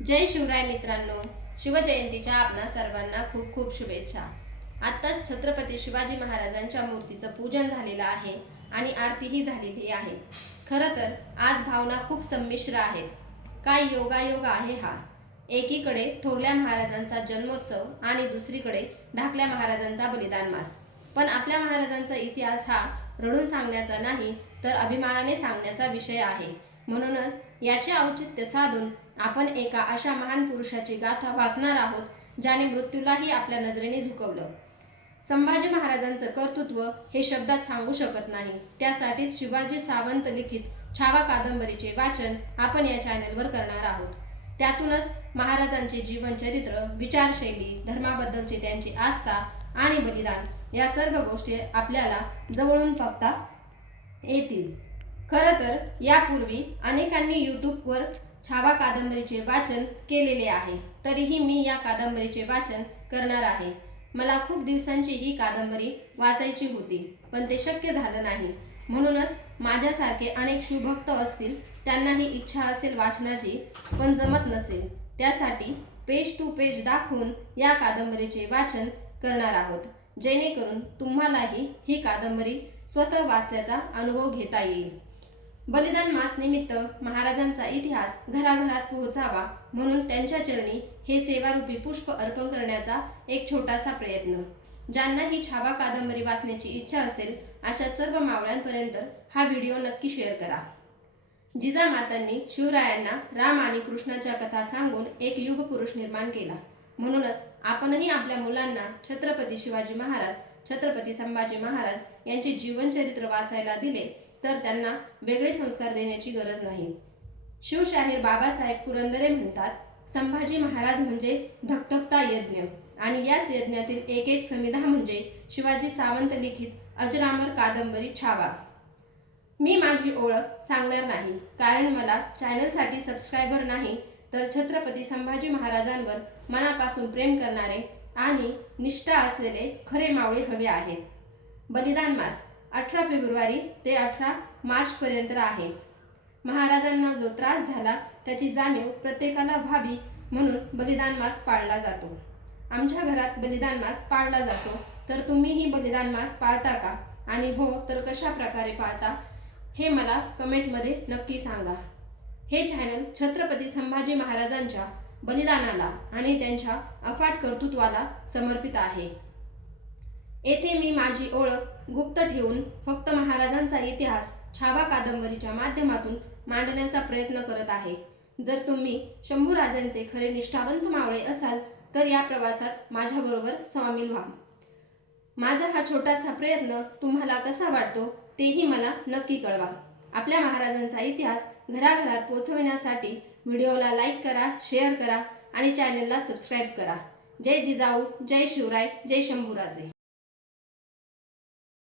जय शिवराय मित्रांनो, शिवजयंतीच्या आपणा सर्वांना खूप खूप शुभेच्छा। आत्ताच छत्रपती शिवाजी महाराजांच्या मूर्तीचं पूजन झालेलं आहे आणि आरतीही झालेली आहे। खरं तर आज भावना खूप संमिश्र आहेत। काय योगायोग आहे हा। एकीकडे थोरल्या महाराजांचा जन्मोत्सव आणि दुसरीकडे धाकल्या महाराजांचा बलिदान मास। पण आपल्या महाराजांचा इतिहास हा रडून सांगण्याचा नाही तर अभिमानाने सांगण्याचा विषय आहे। म्हणूनच याचे औचित्य साधून आपण एका अशा महान पुरुषाची गाथा वाचणार आहोत ज्याने मृत्यूलाही आपल्या नजरेने झुकवलं। संभाजी महाराजांचं कर्तृत्व हे शब्दात सांगू शकत नाही। त्यासाठीच शिवाजी सावंत लिखित छावा कादंबरीचे वाचन आपण या चॅनलवर करणार आहोत। त्यातूनच महाराजांचे जीवनचरित्र, विचारशैली, धर्माबद्दलची त्यांची आस्था आणि बलिदान या सर्व गोष्टी आपल्याला जवळून बघता येतील। खरं तर यापूर्वी अनेकांनी यूट्यूबवर छावा कादंबरीचे वाचन केलेले आहे, तरीही मी या कादंबरीचे वाचन करणार आहे। मला खूप दिवसांची ही कादंबरी वाचायची होती, पण ते शक्य झालं नाही। म्हणूनच माझ्यासारखे अनेक शिवभक्त असतील, त्यांनाही इच्छा असेल वाचनाची, पण जमत नसेल, त्यासाठी पेज टू पेज दाखवून या कादंबरीचे वाचन करणार आहोत, जेणेकरून तुम्हालाही ही कादंबरी स्वतः वाचल्याचा अनुभव घेता येईल। बलिदान मास निमित्त महाराजांचा इतिहास घराघरात पोहोचावा म्हणून त्यांच्या चरणी हे सेवारूपी पुष्प अर्पण करण्याचा एक छोटासा प्रयत्न। ज्यांना ही छावा कादंबरी वाचण्याची इच्छा असेल अशा सर्व मावळ्यांपर्यंत हा व्हिडिओ नक्की शेअर करा। जिजामातांनी शिवरायांना राम आणि कृष्णाच्या कथा सांगून एक युगपुरुष निर्माण केला। म्हणूनच आपणही आपल्या मुलांना छत्रपती शिवाजी महाराज, छत्रपती संभाजी महाराज यांचे जीवनचरित्र वाचायला दिले तर त्यांना वेगळे संस्कार देण्याची गरज नाही। शिवशाहीर बाबासाहेब पुरंदरे म्हणतात, संभाजी महाराज म्हणजे धगधगता यज्ञ आणि याच यज्ञातील एक एक समिधा म्हणजे शिवाजी सावंत लिखित अजरामर कादंबरी छावा। मी माझी ओळख सांगणार नाही, कारण मला चॅनलसाठी सबस्क्रायबर नाही, तर छत्रपती संभाजी महाराजांवर मनापासून प्रेम करणारे आणि निष्ठा असलेले खरे मावळे हवे आहेत। बलिदान मास 18 फेब्रुवारी ते 18 मार्च पर्यंत आहे। महाराजांना जो त्रास झाला त्याची जाणीव प्रत्येकाला व्हावी म्हणून बलिदान मास पाळला जातो। आमच्या घरात बलिदान मास पाळला जातो, तर तुम्हीही बलिदान मास पाळता का, आणि हो तर कशा प्रकारे पाळता हे मला कमेंटमध्ये नक्की सांगा। हे चॅनल छत्रपती संभाजी महाराजांच्या बलिदानाला आणि त्यांच्या अफाट कर्तृत्वाला समर्पित आहे। येथे मी माझी ओळख गुप्त ठेवून फक्त महाराजांचा इतिहास छावा कादंबरीच्या माध्यमातून मांडण्याचा प्रयत्न करत आहे। जर तुम्ही शंभूराजांचे खरे निष्ठावंत मावळे असाल तर या प्रवासात माझ्याबरोबर सामील व्हा। माझा हा छोटासा प्रयत्न तुम्हाला कसा वाटतो तेही मला नक्की कळवा। आपल्या महाराजांचा इतिहास घराघरात पोहोचवण्यासाठी व्हिडिओला लाईक करा, शेअर करा आणि चॅनलला सबस्क्राईब करा। जय जिजाऊ, जय शिवराय, जय शंभूराजे।